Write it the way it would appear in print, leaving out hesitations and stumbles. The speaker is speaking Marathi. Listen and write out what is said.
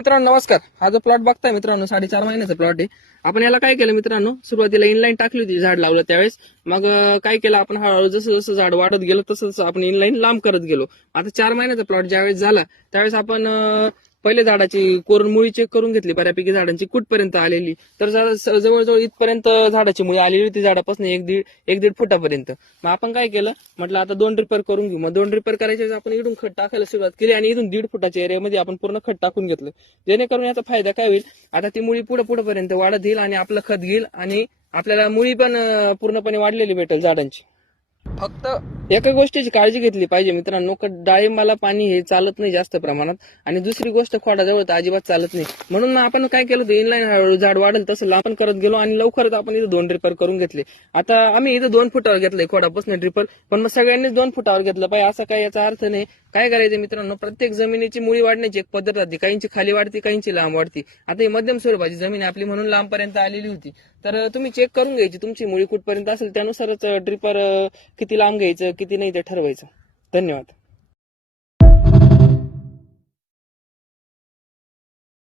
मित्रांनो नमस्कार. हा जो प्लॉट बघताय मित्रांनो 4.5 महिन्याचा प्लॉट आहे. आपण याला काय केलं मित्रांनो, सुरुवातीला इनलाईन टाकली होती झाड लावलं त्यावेळेस. मग काय केलं आपण, हळूहळू जसं जसं झाड वाढत गेलं तसं आपण इनलाईन लांब करत गेलो. आता 4 महिन्याचा प्लॉट ज्यावेळेस झाला त्यावेळेस आपण पहिले झाडाची कोरण मुळी चेक करून घेतली, बऱ्यापैकी झाडांची कुठपर्यंत आलेली. तर जवळजवळ इथपर्यंत झाडाची मुळी आलेली होती, झाडापासून एक दीड फुटापर्यंत. मग आपण काय केलं, म्हटलं आता 2 रिपेअर करून घेऊ. मग 2 रिपेअर करायच्या आपण इथून खत टाकायला सुरुवात केली आणि इथून 1.5 फुटाच्या एरियामध्ये आपण पूर्ण खत टाकून घेतलं. जेणेकरून याचा फायदा काय होईल, आता ती मुळी पुढे वाढत येईल आणि आपलं खत घेईल आणि आपल्याला मुळी पण पूर्णपणे वाढलेली भेटेल झाडांची. फक्त एका गोष्टीची काळजी घेतली पाहिजे मित्रांनो, डाळिंबाला पाणी हे चालत नाही जास्त प्रमाणात, आणि दुसरी गोष्ट खोडाजवळ तर अजिबात चालत नाही. म्हणून आपण काय केलं होतं, इनलाईन झाड वाढेल तसं लांब करत गेलो आणि लवकरच आपण इथं 2 ड्रिपर करून घेतले. आता आम्ही इथं 2 फुटावर घेतलंय खोडापासून ड्रिपर, पण मग सगळ्यांनीच 2 फुटावर घेतलं पाहिजे असं काय याचा अर्थ नाही. काय करायचं मित्रांनो, प्रत्येक जमिनीची मुळी वाढण्याची एक पद्धत राहते. काहींची खाली वाढती, काहींची लांब वाढती. आता ही मध्यम स्वरूपाची जमीन आपली म्हणून लांबपर्यंत आलेली होती. तर तुम्ही चेक करून घ्यायची तुमची मुळी कुठपर्यंत असेल, त्यानुसारच ड्रिपर किती लांब घ्यायचं किती नाही ते ठरवायचं. धन्यवाद.